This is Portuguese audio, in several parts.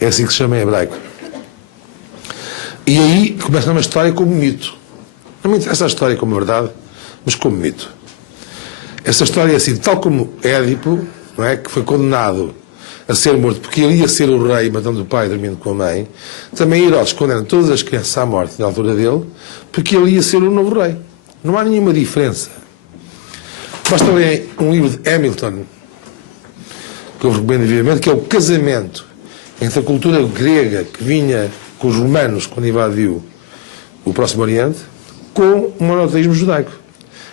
É assim que se chama em hebraico. E aí começa uma história como mito. Não me interessa a história como verdade, mas como mito. Essa história é assim, tal como Édipo, não é, que foi condenado a ser morto porque ele ia ser o rei, matando o pai e dormindo com a mãe, também Herodes condena todas as crianças à morte na altura dele porque ele ia ser o novo rei. Não há nenhuma diferença. Basta ler um livro de Hamilton, que eu recomendo vivamente, que é o casamento entre a cultura grega que vinha com os romanos quando invadiu o Próximo Oriente com o monoteísmo judaico.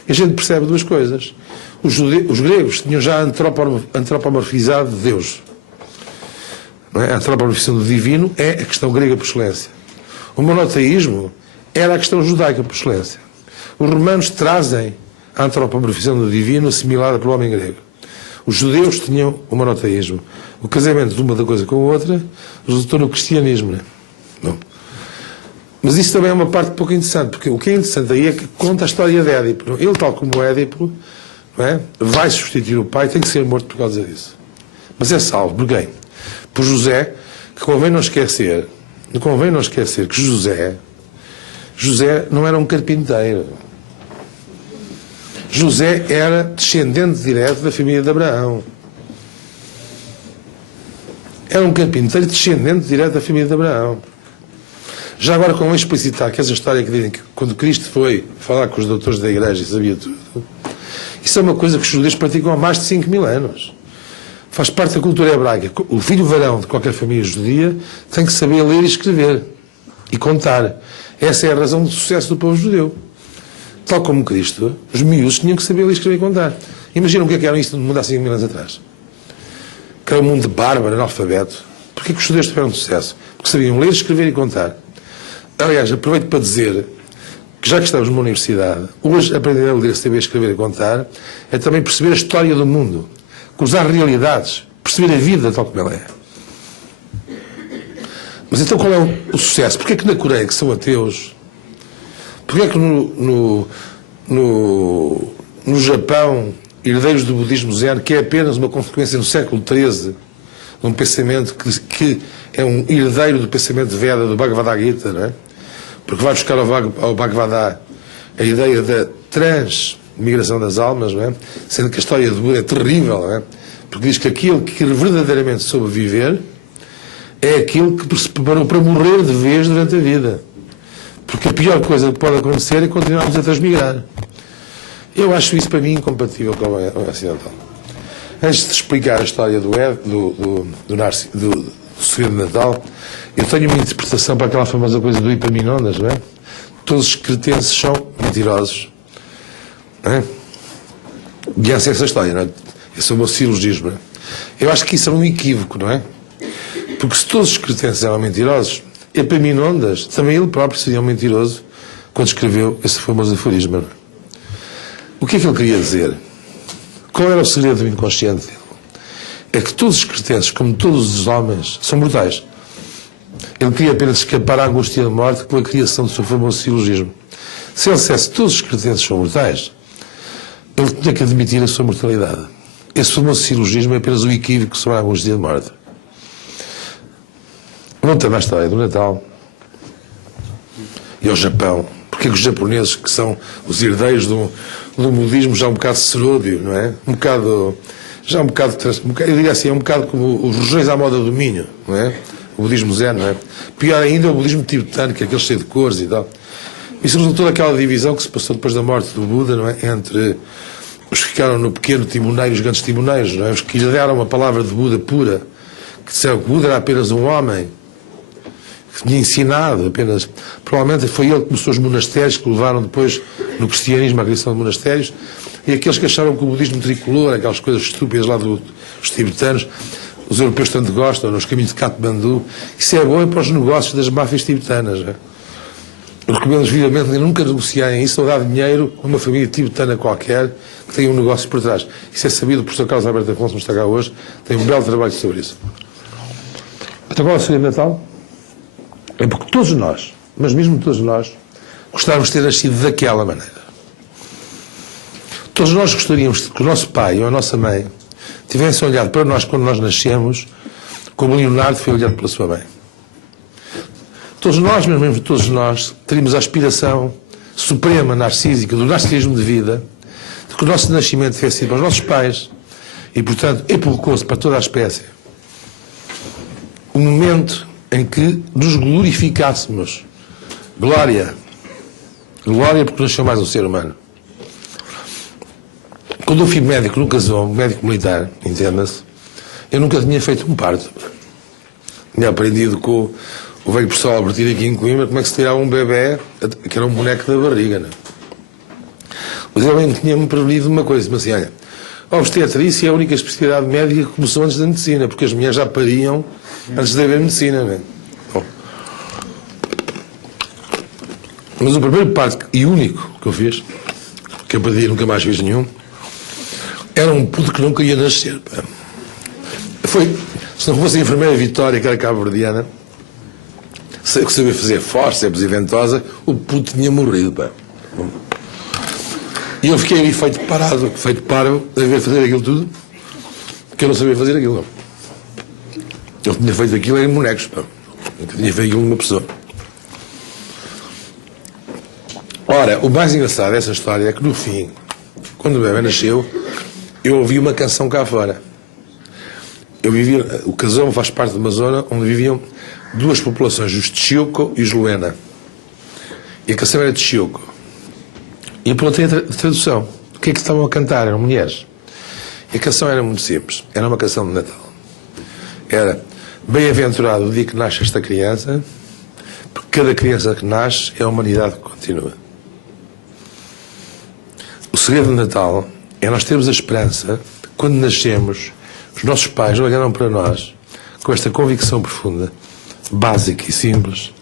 E a gente percebe duas coisas. Os gregos tinham já antropomorfizado Deus. Não é? A antropomorfização do divino é a questão grega por excelência. O monoteísmo era a questão judaica por excelência. Os romanos trazem a antropomorfização do divino assimilada pelo homem grego. Os judeus tinham o monoteísmo. O casamento de uma da coisa com a outra resultou no cristianismo. Não é? Bom. Mas isso também é uma parte pouco interessante, porque o que é interessante aí é que conta a história de Édipo. Ele, tal como Édipo, não é? Vai substituir o pai, tem que ser morto por causa disso. Mas é salvo por quem? Por José, que convém não esquecer que José não era um carpinteiro. José era descendente direto da família de Abraão. Era um carpinteiro descendente direto da família de Abraão. Já agora, como explicitar que essa história que dizem que quando Cristo foi falar com os doutores da igreja e sabia tudo, isso é uma coisa que os judeus praticam há mais de 5.000 anos. Faz parte da cultura hebraica. O filho varão de qualquer família judia tem que saber ler e escrever e contar. Essa é a razão do sucesso do povo judeu. Tal como Cristo, os miúdos tinham que saber ler, escrever e contar. Imagina o que era isto no mundo há 5.000 anos atrás. Que era um mundo de bárbaro, analfabeto. Porquê que os judeus tiveram sucesso? Porque sabiam ler, escrever e contar. Aliás, aproveito para dizer que já que estamos numa universidade, hoje aprender a ler, saber escrever e contar é também perceber a história do mundo, cruzar realidades, perceber a vida tal como ela é. Mas então qual é o sucesso? Porquê que na Coreia, que são ateus, porquê que no Japão, herdeiros do budismo zen, que é apenas uma consequência no século XIII, de um pensamento que é um herdeiro do pensamento de Veda, do Bhagavad Gita, não é? Porque vai buscar ao Bhagavad a ideia da transmigração das almas, não é? Sendo que a história de Buda é terrível, não é? Porque diz que aquilo que verdadeiramente soube viver é aquilo que se preparou para morrer de vez durante a vida. Porque a pior coisa que pode acontecer é continuarmos a transmigrar. Eu acho isso para mim incompatível com o ocidental. Antes de explicar a história do Segredo de Natal, eu tenho uma interpretação para aquela famosa coisa do Epaminondas, não é? Todos os cretenses são mentirosos. Não é? E essa é essa história, não é? Esse é o meu silogismo, não é? Eu acho que isso é um equívoco, não é? Porque se todos os cretenses eram mentirosos, Epaminondas, também ele próprio seria um mentiroso quando escreveu esse famoso aforismo, não é? O que é que ele queria dizer? Qual era o segredo do inconsciente dele? É que todos os cretenses, como todos os homens, são mortais. Ele queria apenas escapar à angústia da morte com a criação do seu famoso silogismo. Se ele dissesse que todos os cretenses são mortais, ele tinha que admitir a sua mortalidade. Esse famoso silogismo é apenas um equívoco sobre a angústia da morte. Voltando à história do Natal e ao Japão. Porque é que os japoneses, que são os herdeiros do budismo já um bocado serôdio, não é? Eu diria assim, é um bocado como os rojões à moda do Minho, não é? O budismo zen, não é? Pior ainda é o budismo tibetano, que é aquele cheio de cores e tal. Isso resultou daquela divisão que se passou depois da morte do Buda, não é? Entre os que ficaram no pequeno timoneiro e os grandes timoneiros, não é? Os que lhe deram a palavra de Buda pura, que disseram que Buda era apenas um homem, que tinha ensinado apenas. Provavelmente foi ele que começou os monastérios, que levaram depois no cristianismo à criação de monastérios, e aqueles que acharam que o budismo tricolor, aquelas coisas estúpidas lá dos tibetanos, os europeus tanto gostam, nos caminhos de Katmandu, isso é bom para os negócios das máfias tibetanas. Não é? Eu recomendo vivamente nunca negociarem isso ou dar dinheiro a uma família tibetana qualquer que tenha um negócio por trás. Isso é sabido, o professor Carlos Alberto Afonso, que está cá hoje, tem um belo trabalho sobre isso. Então qual é o segredo de Natal? É porque todos nós, mas mesmo todos nós, gostávamos de ter nascido daquela maneira. Todos nós gostaríamos que o nosso pai ou a nossa mãe tivessem olhado para nós quando nós nascemos como Leonardo foi olhado pela sua mãe. Todos nós, mesmo todos nós, teríamos a aspiração suprema, narcísica, do narcisismo de vida, de que o nosso nascimento tivesse sido para os nossos pais e, portanto, epocou-se para toda a espécie. O momento em que nos glorificássemos. Glória. Glória porque nasceu mais um ser humano. Quando eu fui médico no casão, médico militar, entenda-se, eu nunca tinha feito um parto. Tinha aprendido com o velho professor Albertino aqui em Coimbra como é que se tirava um bebê, que era um boneco da barriga, não é? Mas ele tinha-me prevenido uma coisa, mas assim, olha, a obstetrícia é a única especialidade médica que começou antes da medicina, porque as mulheres já pariam antes de haver medicina, não é? Bom. Mas o primeiro parto e único que eu fiz, que eu perdi nunca mais fiz nenhum, era um puto que não queria nascer. Pá. Foi, se não fosse a enfermeira Vitória, que era cabo-verdiana, que sabia fazer fórceps e ventosa, o puto tinha morrido. Pá. E eu fiquei ali feito parado, feito parvo, a ver fazer aquilo tudo, porque eu não sabia fazer aquilo. Ele tinha feito aquilo em bonecos. Pá. Eu tinha feito aquilo numa pessoa. Ora, o mais engraçado dessa história é que no fim, quando o bebê nasceu, eu ouvi uma canção cá fora. Eu vivia, o Casão faz parte de uma zona onde viviam duas populações, os Tchiuco e os Luena. E a canção era Tchiuco. E eu perguntei a tradução. O que é que estavam a cantar? Eram mulheres. E a canção era muito simples. Era uma canção de Natal. Era: bem-aventurado o dia que nasce esta criança, porque cada criança que nasce é a humanidade que continua. O segredo do Natal é nós termos a esperança de, quando nascemos, os nossos pais olharam para nós com esta convicção profunda, básica e simples,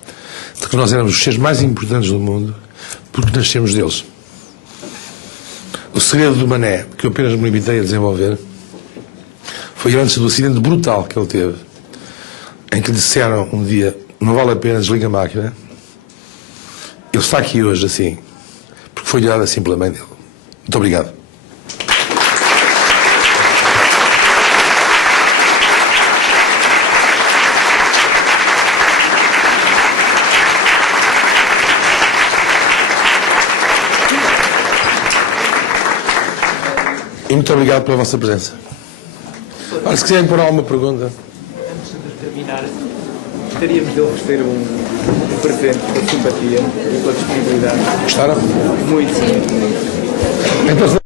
de que nós éramos os seres mais importantes do mundo porque nascemos deles. O segredo do Mané, que eu apenas me limitei a desenvolver, foi antes do acidente brutal que ele teve, em que lhe disseram um dia: não vale a pena, desliga a máquina. Ele está aqui hoje assim, porque foi olhado assim pela mãe dele. Muito obrigado. E muito obrigado pela vossa presença. Ora, se quiserem pôr alguma pergunta. Antes de terminar, gostaríamos de oferecer um presente com simpatia e com disponibilidade. Gostaram? Muito. Então,